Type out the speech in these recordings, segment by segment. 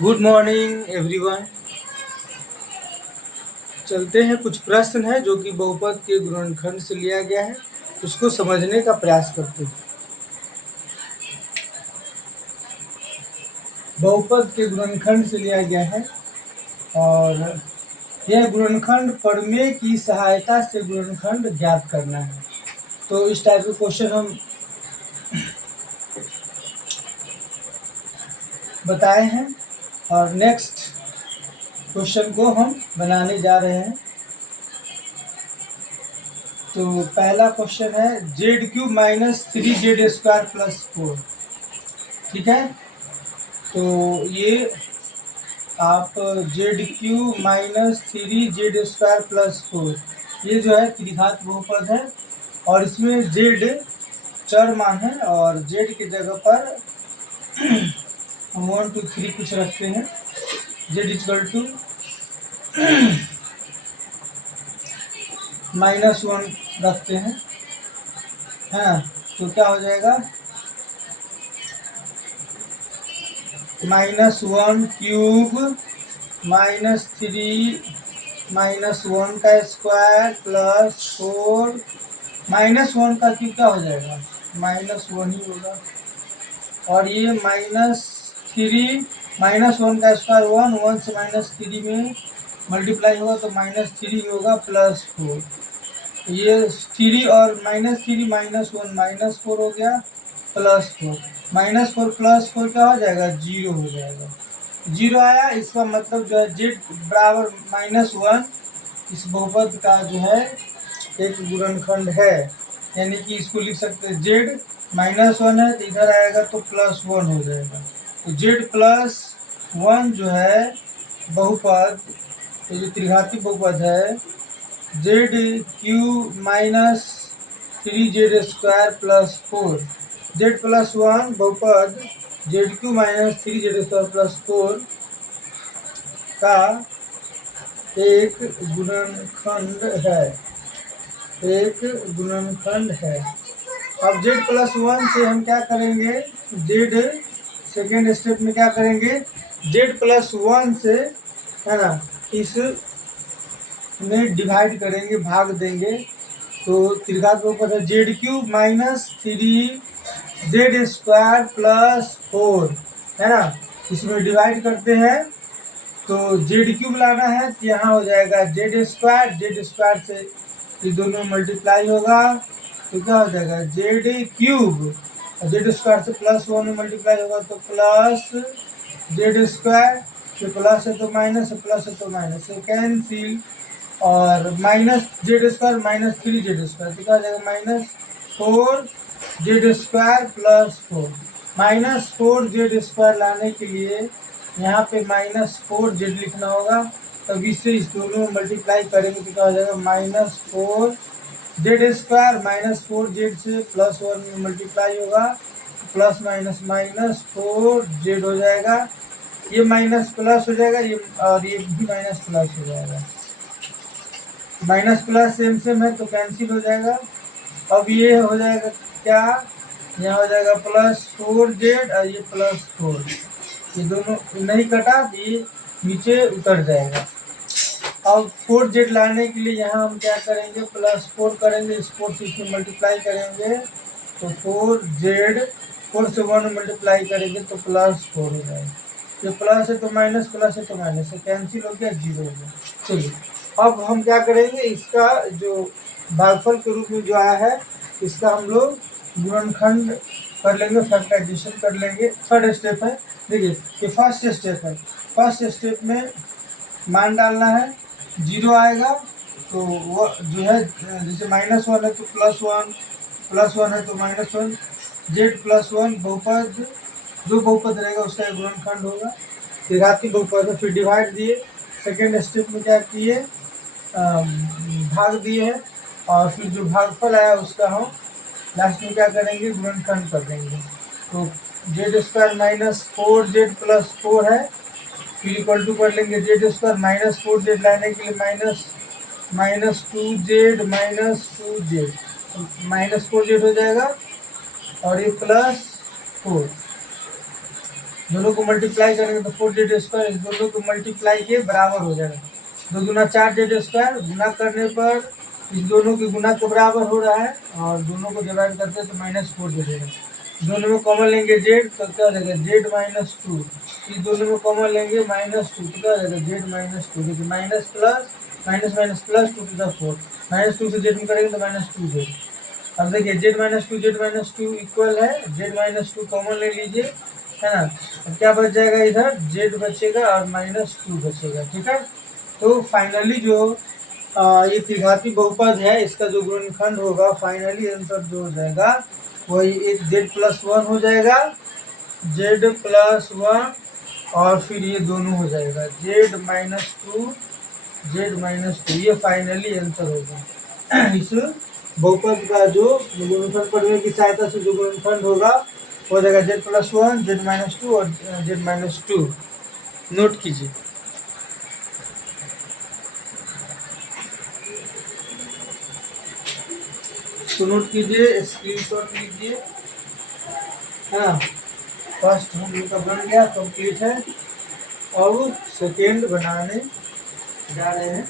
Good morning everyone. चलते हैं, कुछ प्रश्न है जो कि बहुपद के गुणनखंड से लिया गया है, उसको समझने का प्रयास करते हैं। बहुपद के गुणनखंड से लिया गया है और यह गुणनखंड प्रमेय की सहायता से गुणनखंड ज्ञात करना है। तो इस टाइप के क्वेश्चन हम बताए हैं और नेक्स्ट क्वेश्चन को हम बनाने जा रहे हैं। तो पहला क्वेश्चन है Z³ माइनस 3Z² प्लस 4। ठीक है, तो ये आप Z³ माइनस 3Z² प्लस 4, ये जो है त्रिघात बहुपद है और इसमें Z चर मान है और Z की जगह पर हम 1 2 3 कुछ रखते हैं। Z इक्वल टू -1 रखते हैं, है ना। तो क्या हो जाएगा, -1 क्यूब -3 -1 का स्क्वायर प्लस 4 -1 का क्यूब क्या हो जाएगा, -1 ही होगा। और ये -3 -1 का स्क्वायर 1 1 से -3 में मल्टीप्लाई होगा तो -3 होगा प्लस 4। ये 3 और -3 -1 -4 हो गया प्लस 4 -4 प्लस 4 क्या हो जाएगा, 0 हो जाएगा। 0 आया, इसका मतलब जो है Z बराबर -1 इस बहुपद का जो है एक गुणनखंड है, यानी कि इसको लिख सकते हैं Z -1 है तो इधर आएगा तो +1 हो जाएगा। तो Z प्लस 1 जो है बहुपद, तो ये त्रिघाती बहुपद है Z³ minus 3Z² plus 4। Z plus 1 बहुपद ZQ माइनस 3Z² प्लस 4 का एक गुणनखंड है, एक गुणनखंड है। अब Z प्लस 1 से हम क्या करेंगे, Z सेकेंड स्टेप में क्या करेंगे, Z प्लस 1 से, है ना, इस में डिवाइड करेंगे, भाग देंगे। तो त्रिघात बहुपद है Z³ माइनस 3Z² प्लस 4, है ना। इसमें डिवाइड करते हैं तो Z³ लाना है तो यहाँ हो जाएगा Z² से ये दोनों मल्टीप्लाई होगा तो क्या हो जाएगा Z³ और Z² से +1 में मल्टीप्लाई होगा तो प्लस Z², ये प्लस है तो माइनस है, प्लस है तो माइनस है, कैंसिल। और -Z² माइनस 3Z² तो क्या हो जाएगा -4Z² प्लस 4। -4Z² लाने के लिए यहाँ पे -4Z लिखना होगा, तब इससे इस दोनों में मल्टीप्लाई करेंगे तो क्या हो जाएगा -4Z² -4Z से +1 में मल्टीप्लाई होगा प्लस माइनस -4Z हो जाएगा। ये माइनस प्लस हो जाएगा, ये और ये भी माइनस प्लस हो जाएगा। माइनस प्लस सेम सेम है तो कैंसिल हो जाएगा। अब ये हो जाएगा क्या, यहाँ हो जाएगा +4Z और ये +4, ये दोनों नहीं कटा, ये नीचे उतर जाएगा। अब 4Z लाने के लिए यहाँ हम क्या करेंगे, +4 करेंगे, इस 4 से इसमें मल्टीप्लाई करेंगे तो 4Z, 4 से 1 मल्टीप्लाई करेंगे तो +4 हो जाएगा। ये प्लस है तो माइनस, प्लस है तो माइनस है, कैंसिल हो गया, 0 हो गया। चलिए अब हम क्या करेंगे, इसका जो भागफल के रूप में जो आया है इसका हम लोग गुणनखंड कर लेंगे, फैक्टराइजेशन कर लेंगे। थर्ड स्टेप है, देखिए ये फर्स्ट स्टेप है। फर्स्ट स्टेप में मान डालना है, 0 आएगा तो वो जो है, जैसे -1 है तो +1, +1 है तो -1, Z प्लस 1 बहुपद, जो बहुपद रहेगा उसका एक गुणनखंड होगा, त्रिघाती बहुपद है। फिर डिवाइड दिए, सेकेंड स्टेप में क्या किए, भाग दिए है और फिर जो भागफल आया उसका हम लास्ट में क्या करेंगे, गुणनखंड कर देंगे। तो Z² -4Z प्लस 4 है, फिर इक्वल टू कर लेंगे Z² -4Z लाने के लिए -2Z -4Z हो जाएगा और ये +4। दोनों को मल्टीप्लाई करेंगे तो 4z², इस दोनों को मल्टीप्लाई के बराबर हो जाएगा। 2 दूना 4z², गुना करने पर इस दोनों के गुना के बराबर हो रहा है, और दोनों को डिवाइड करते हैं तो -4z देगा। दोनों में कॉमन लेंगे z, तो क्या हो जाएगा z-2। इस दोनों में कॉमन लेंगे -2, तो क्या हो जाएगा z-2। देखिए minus plus minus minus plus 2 to the 4, -2 से z में करेंगे तो -2z। अब देखिए z-2 इक्वल है z-2 कॉमन ले लीजिए, है ना। अब क्या बच जाएगा, इधर z बचेगा और -2 बचेगा, ठीक है। तो फाइनली जो ये त्रिघाती बहुपद है, इसका जो गुणनखंड होगा फाइनली आंसर जो हो जाएगा वही एक z+1 हो जाएगा, z+1, और फिर ये दोनों हो जाएगा z-2, z-2, ये फाइनली आंसर होगा। इस बहुपद का जो गुणनखंड पढ़ने की सहायता से जो गुणनखंड होगा हो जाएगा z+1, z-2 और z-2। नोट कीजिए। तो नोट कीजिए, स्क्रीनशॉट लीजिए, हाँ। फर्स्ट हम लोग का बन गया, कंप्लीट है। अब सेकेंड बनाने जा रहे हैं।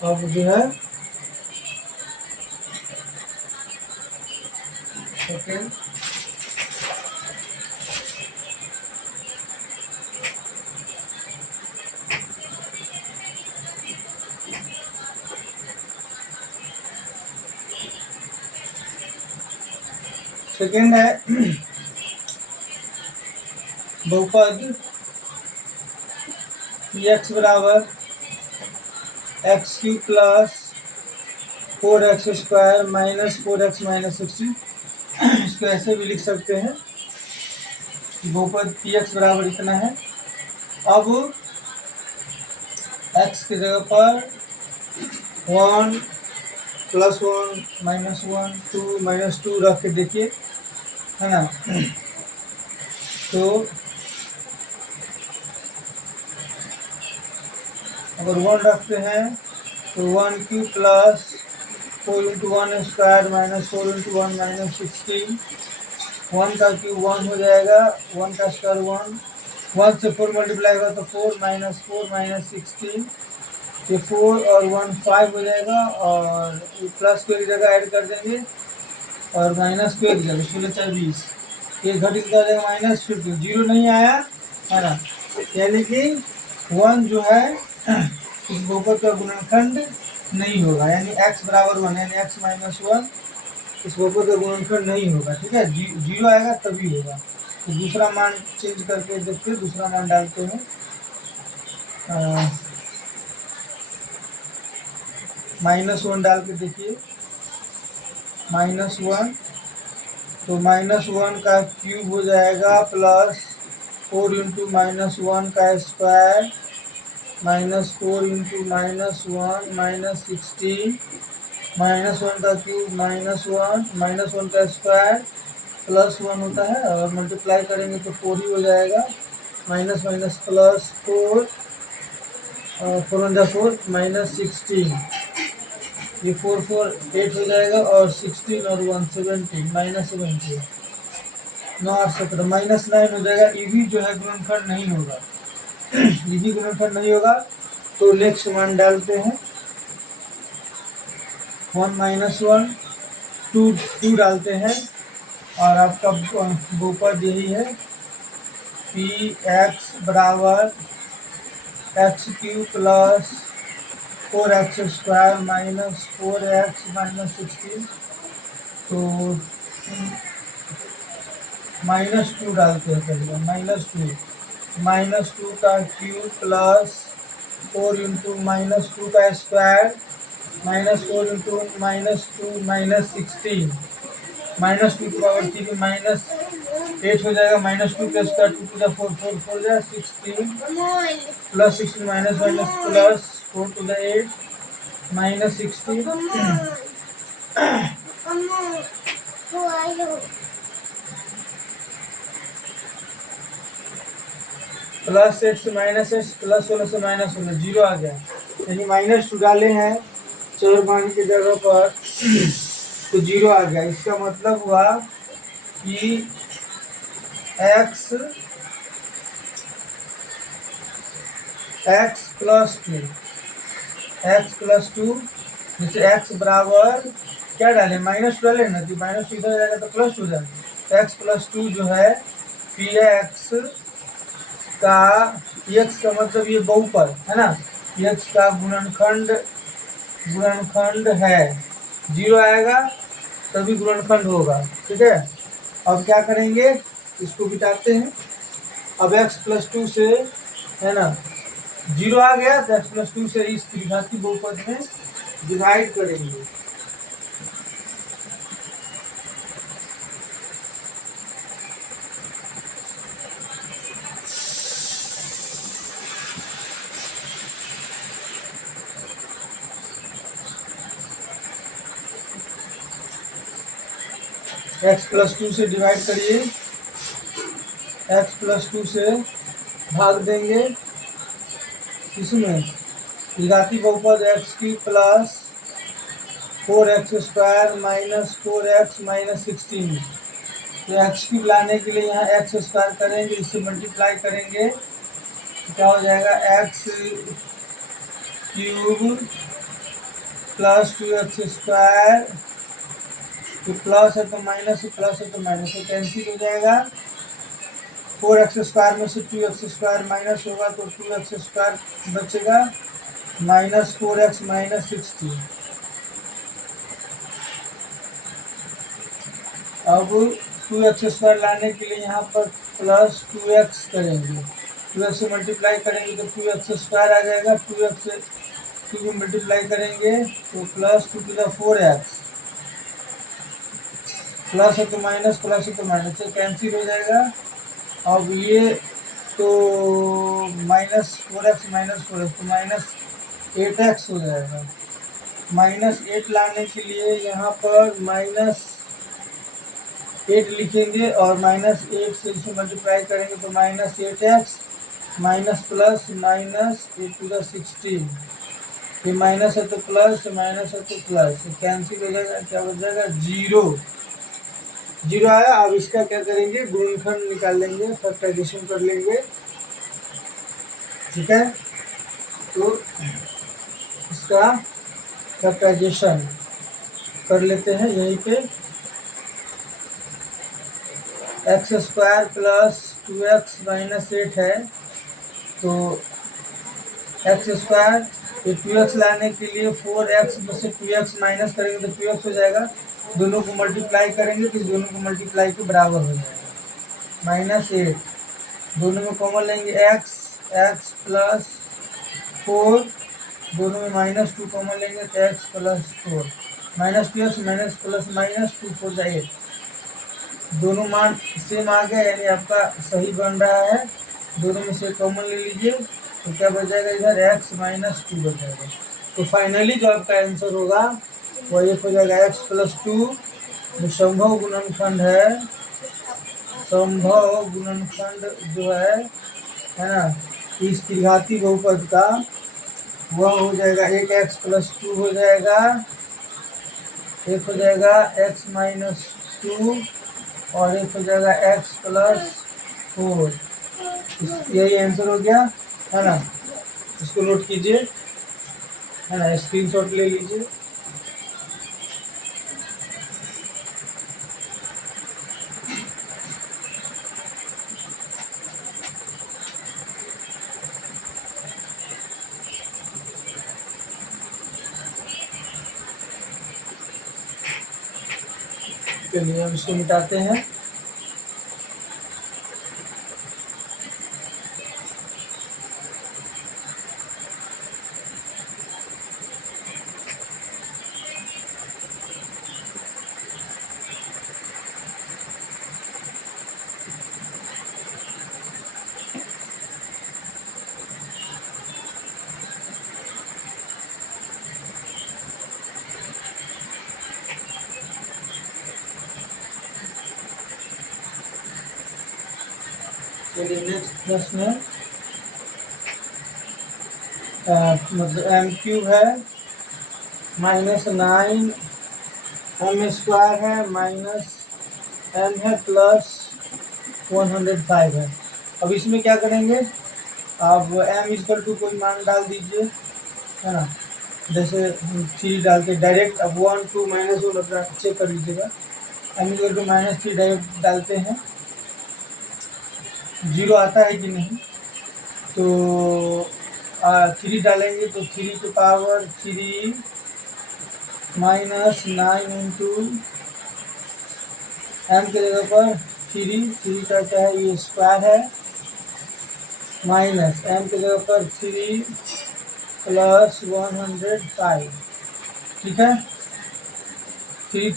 अब जो है सेकेंड सेकेंड है बहुपद x बराबर x³ plus 4x² minus 4x minus 16। इसको ऐसे भी लिख सकते हैं, बहुपद px बराबर इतना है। अब x की जगह पर 1 +1 -1 2 -2 रख के देखिए, है ना। तो अगर 1 रखते हैं तो 1³ प्लस 4 × 1² माइनस 4 × 1 माइनस 16, 1 का क्यूब 1 हो जाएगा, 1 का स्क्वायर 1, 1 से 4 मल्टीप्लाई होगा तो 4 माइनस 16, ये 4 और 1 5 हो जाएगा, और प्लस को एक जगह ऐड कर देंगे और माइनस को एक जगह, 16×4 = 20, ये घटित हो जाएगा -15, 0 नहीं आया, है ना। यानी कि 1 जो है इस बहुपद का गुणनखंड नहीं होगा, यानी x बराबर 1, यानी x - 1 इस बहुपद का गुणनखंड नहीं होगा, ठीक है। 0 आएगा तभी होगा। तो दूसरा मान चेंज करके देखते हैं, दूसरा मान डालते हैं, -1 डाल के देखिए, -1, तो -1 का क्यूब हो जाएगा प्लस 4 × -1 का स्क्वायर माइनस 4 × -1 माइनस 16, -1 का क्यूब -1 का स्क्वायर +1 होता है, और मल्टीप्लाई करेंगे तो 4 ही हो जाएगा, माइनस माइनस प्लस 4, 4 × 4 -16, ये 4 4 8 हो जाएगा, और 16 और 1 17, -17, 9 8 17, -9 हो जाएगा। ये भी जो है गुणनखंड नहीं होगा, ये भी गुणनखंड नहीं होगा। तो नेक्स्ट मान डालते हैं, 1 -1 2 डालते हैं, और आपका बहुपद यही है, px बराबर x³ plus 4x² minus 4x minus 16, तो -2 डालते हैं पहले, -2 का क्यूब प्लस 4 × -2 का स्क्वायर माइनस 4 × -2 -16, -2 की पावर 3 माइनस 8 हो जाएगा, -2 का स्क्वायर 2 टू द 4 4 4 जाएगा 16 plus 16 minus minus plus 4 to the 8 -16 plus 8 से -8 प्लस 16 से -16 जीरो आ गया, यानी -2 डाले हैं चौरबानी की जगह पर तो जीरो आ गया। इसका मतलब हुआ कि x प्लस टू जैसे x बराबर क्या डाले, -2 डाले ना, तो -2 इधर जाएगा तो +2 जाएगा। x प्लस 2 जो है px का, x का मतलब ये बहुपद है ना, x का गुणनखंड है, जीरो आएगा तभी गुणनखंड होगा। ठीक है, अब क्या करेंगे, इसको बिठाते हैं। अब x प्लस 2 से है ना जीरो आ गया तो x प्लस 2 से इस त्रिघाती बहुपद में डिवाइड करेंगे। x प्लस 2 से डिवाइड करिए, x प्लस 2 से भाग देंगे इसमें त्रिघाती बहुपद x की plus 4x square minus 4x minus 16। तो एक्स क्यूब लाने के लिए यहाँ एक्स स्क्वायर करेंगे, इससे मल्टीप्लाई करेंगे तो क्या हो जाएगा, x cube plus 2x square, तो प्लस है तो माइनस, प्लस है तो माइनस, तो कैंसिल हो जाएगा। 4x स्क्वायर में से 2x स्क्वायर माइनस होगा तो 2x स्क्वायर बचेगा, -4x माइनस 16। अब 2x स्क्वायर लाने के लिए यहाँ पर प्लस 2x करेंगे, 2x से मल्टीप्लाई करेंगे तो 2x स्क्वायर आ जाएगा, 2x से 2 को मल्टीप्लाई करेंगे तो plus 2 to the 4x, plus है तो माइनस, प्लस है तो माइनस, से कैंसिल हो जाएगा। अब ये तो -4x माइनस 4x तो -8x हो जाएगा। -8 लाने के लिए यहाँ पर -8 लिखेंगे और -8 से इसे मल्टीप्लाई करेंगे तो -8x minus plus -8 to the 16, ये माइनस है तो प्लस, माइनस है तो प्लस, कैंसिल हो जाएगा, क्या हो जाएगा, जीरो जीरो आया। अब इसका क्या करेंगे, गुणनखंड निकाल लेंगे, फैक्टराइजेशन कर लेंगे। ठीक है, तो इसका फैक्टराइजेशन कर लेते हैं यहीं पे। X square plus 2x minus 8 है, तो एक्स स्क्वायर, ये 2x लाने के लिए 4x में से 2x माइनस करेंगे तो 2x हो जाएगा, दोनों को मल्टीप्लाई करेंगे तो दोनों को मल्टीप्लाई के बराबर हो जाएगा। -8 दोनों में कॉमन लेंगे, x प्लस 4, दोनों में -2 कॉमन लेंगे तो x plus 4, -2x minus plus -2 4 8, दोनों मान सेम आ गया, यानी आपका सही बन रहा है। दोनों में से कॉमन ले लीजिए तो क्या बच जाएगा, इधर x माइनस 2 बच जाएगा। तो फाइनली जो आपका आंसर होगा वह एक हो जाएगा x प्लस 2, जो संभव गुणनखंड है, संभव गुणनखंड जो है ना इस त्रिघाती बहुपद का, वह हो जाएगा एक x प्लस 2 हो जाएगा, एक हो जाएगा x माइनस 2 और एक हो जाएगा x प्लस 4। यही आंसर हो गया है ना, इसको नोट कीजिए है ना, स्क्रीनशॉट ले लीजिए। चलिए अब इसको मिटाते हैं। चलिए नेक्स्ट प्रश्न है, मतलब एम क्यूब है -9 एम स्क्वायर है माइनस एम है प्लस 105 है। अब इसमें क्या करेंगे, आप एम इक्वल टू कोई मान डाल दीजिए, है ना, जैसे 3 डालते डायरेक्ट। अब 1 2 -1 अपना चेक कर लीजिएगा। एम इक्वल टू -3 डायरेक्ट डालते हैं, 0 आता है कि नहीं। तो 3 डालेंगे तो 3 की पावर 3 -9 इंटू एम के जगह पर 3 का क्या है, ये स्क्वायर है, माइनस एम के जगह पर 3 प्लस 105। ठीक है, 3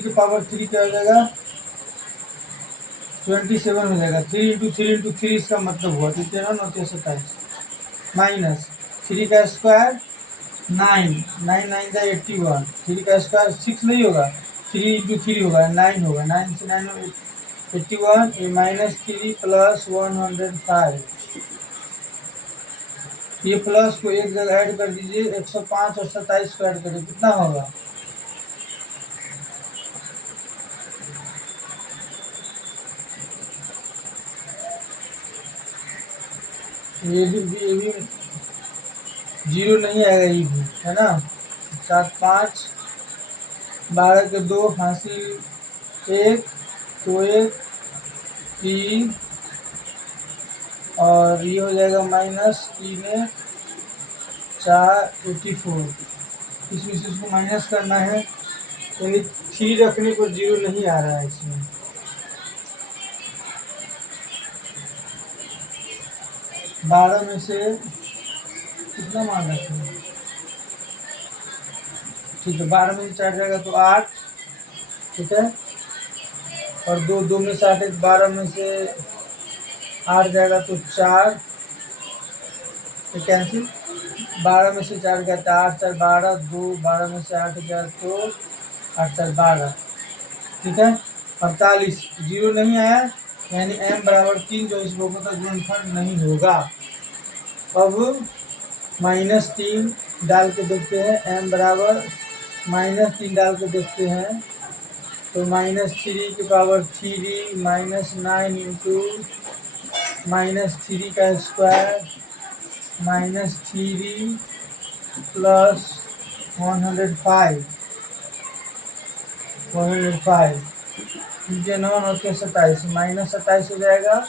की पावर 3 क्या हो जाएगा, 27 हो जाएगा। 3 इसका मतलब हुआ 13 माइनस 3 का स्क्वायर 9 9 9 का 81। 3 का स्क्वायर 6 नहीं होगा, 3 होगा, 9 होगा, 9 से 9 81, ये -3 प्लस 105। ये प्लस को एक जगह ऐड कर दीजिए, 105 और 27 को ऐड करिए, कितना होगा, ये भी 0 नहीं आएगा, ये भी है ना। 7 5 12 के 2 हासिल 1 तो 1 3 और ये हो जाएगा -3 4 84। इसमें से इसको माइनस करना है, यानी 3 रखने पर 0 नहीं आ रहा है इसमें। बारह में से कितना मान रखें, ठीक है, 12 में से 4 जाएगा तो 8। ठीक है, और 2 में से 8 है, 12 में से 8 जाएगा तो 4, तो कैंसिल। 12 में से 4 गया तो 8 4 12, 2 12 में से 8 गया तो 8 4 12। ठीक है, 48, 0 नहीं आया, यानी m बराबर 3 जो इस बहुपद का गुणनफल नहीं होगा। अब -3 डाल के देखते हैं, m बराबर -3 डाल के देखते हैं, तो -3 की पावर 3 -9 इंटू -3 का स्क्वायर -3 प्लस 105 9 और 27 -27 हो जाएगा,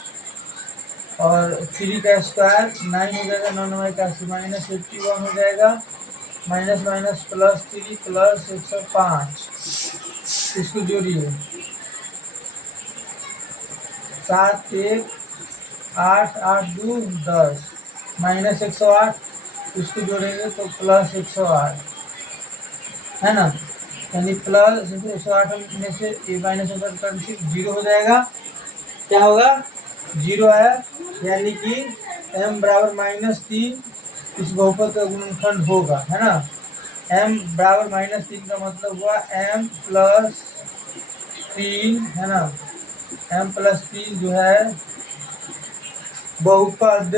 और 3 का स्क्वायर 9 हो जाएगा, 9 9 81 -81 हो जाएगा, माइनस माइनस प्लस 3 प्लस 105। इसको जोड़िए, 7 1 8 8 2 10 -108, इसको जोड़ेंगे तो प्लस 108, है ना, यानी प्लस 108 में से -108 0 हो जाएगा। क्या होगा, 0 आया, यानी कि m बराबर -3 इस बहुपद का गुणनखंड होगा, है ना। m बराबर -3 का मतलब हुआ m प्लस 3, है ना, m प्लस 3 जो है बहुपद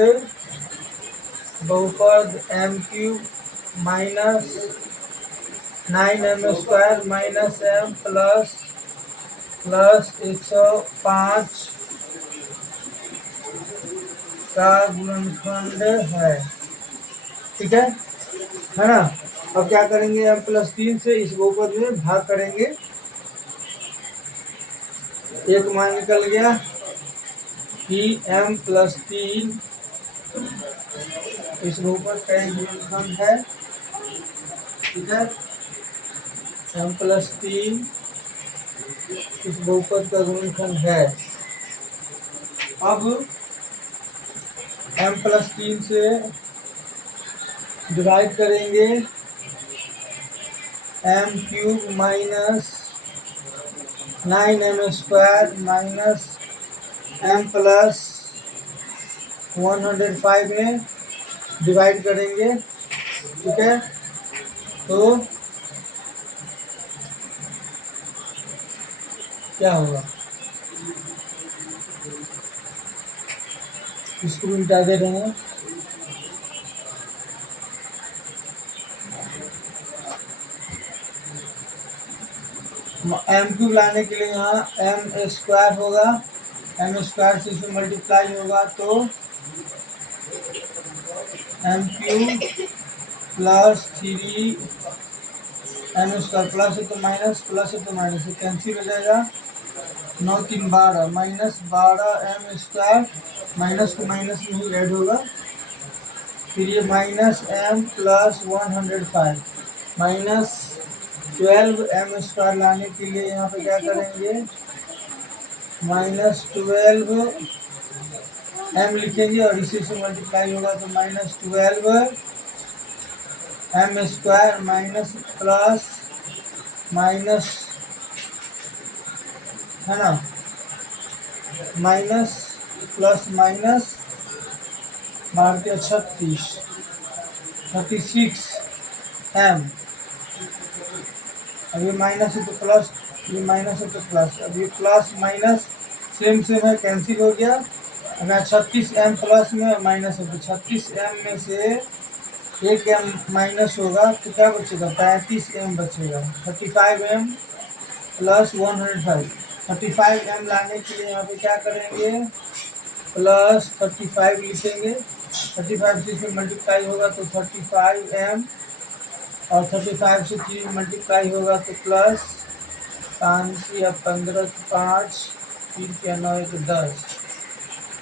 m cube -9m square minus m plus 105 का गुणनखंड है। ठीक है ना। अब क्या करेंगे, m+3 से इस बहुपद में भाग करेंगे, एक मान निकल गया कि m+3 इस बहुपद का एक गुणनखंड है। ठीक है, m+3 इस बहुपद का गुणनखंड है। अब m+3 से डिवाइड करेंगे, m cube -9m square minus m plus 105 में डिवाइड करेंगे। ठीक है, तो क्या होगा, इसको भी मिटा दे रहे हैं। एम क्यूब लाने के लिए यहाँ एम स्क्वायर होगा, एम स्क्वायर से इसमें मल्टीप्लाई होगा तो M cube plus 3 M square, plus है तो माइनस, प्लस है तो माइनस, कैंसिल हो जाएगा। 9 3 12 माइनस 12 एम स्क्वायर, माइनस को माइनस में ही ऐड होगा। फिर ये minus M plus 105 minus 12 M square लाने के लिए यहाँ पे क्या करेंगे, माइनस 12 एम लिखेंगे और इसी से मल्टीप्लाई होगा तो minus 12 M square minus plus minus, है ना, माइनस प्लस माइनस मारते 36 एम। अब ये माइनस है तो प्लस, ये माइनस है तो प्लस, अब ये प्लस माइनस सेम सेम है, कैंसिल हो गया। अगर 36 एम प्लस में माइनस है तो 36 एम में से 1 एम माइनस होगा तो क्या बचेगा, 35 एम बचेगा। 35 एम प्लस 105, 35 एम लाने के लिए यहाँ पे क्या करेंगे, प्लस 35 लिखेंगे। 35 से इसमें मल्टीप्लाई होगा तो 35 एम और 35 से 3 मल्टीप्लाई होगा तो प्लस 5 या 15 5 3 क्या 9 1 10,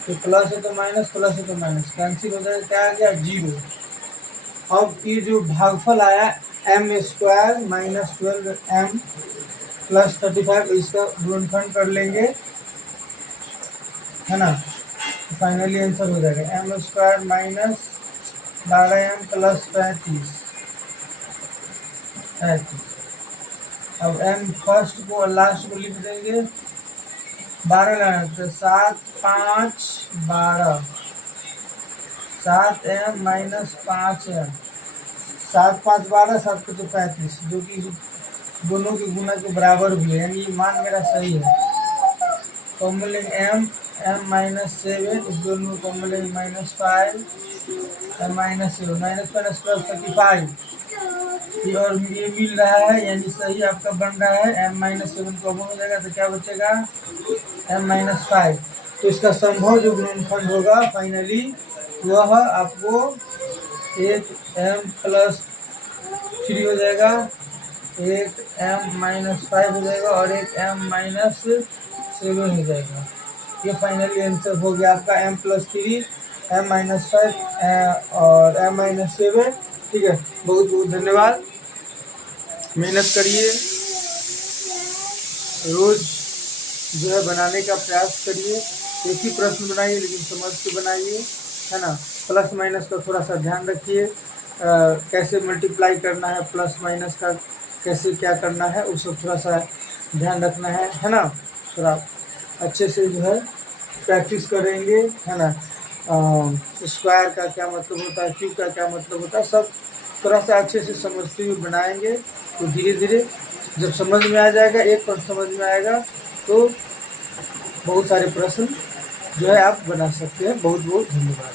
तो प्लस है तो माइनस, प्लस है तो माइनस, कैंसिल हो जाएगा, क्या आ गया 0। अब ये जो भागफल आया M square minus 12 M plus 35, इसका गुणनफल कर लेंगे, है ना, फाइनली आंसर हो जाएगा M square minus 12 M plus 35। अब एम फर्स्ट को और लास्ट को लिख देंगे, 12 लाना तो 7 5 12, 7 एम माइनस 5 एम, 7 5 12, 7 5 35, जो कि दोनों के गुना के बराबर भी है, यानी ये मान मेरा सही है। कॉमन लेंगे एम माइनस 7, इस दोनों को कॉमन लेंगे minus 5 M minus 7, minus plus 35, ये और ये मिल रहा है, यानी सही आपका बन रहा है। एम माइनस 7 कॉमन हो जाएगा तो क्या बचेगा, एम माइनस 5। तो इसका संभव जो गुणनफल होगा फाइनली वह आपको 1 एम प्लस 3 हो जाएगा, 1 एम माइनस 5 हो जाएगा और 1 एम माइनस 7 हो जाएगा। ये फाइनली आंसर हो गया आपका एम प्लस 3 एम माइनस 5 और एम माइनस 7। ठीक है, बहुत बहुत धन्यवाद, मेहनत करिए, रोज जो है बनाने का प्रयास करिए, एक ही प्रश्न बनाइए लेकिन समझ के बनाइए, है ना। प्लस माइनस का थोड़ा सा ध्यान रखिए, कैसे मल्टीप्लाई करना है, प्लस माइनस का कैसे क्या करना है, उस सब थोड़ा सा ध्यान रखना है ना। थोड़ा अच्छे से जो है प्रैक्टिस करेंगे, है ना। स्क्वायर का क्या मतलब होता है, क्यूब का क्या मतलब होता है, सब थोड़ा सा अच्छे से समझते हुए बनाएंगे तो धीरे धीरे जब समझ में आ जाएगा, एक प्रश्न समझ में आएगा तो बहुत सारे प्रश्न जो है आप बना सकते हैं। बहुत बहुत धन्यवाद।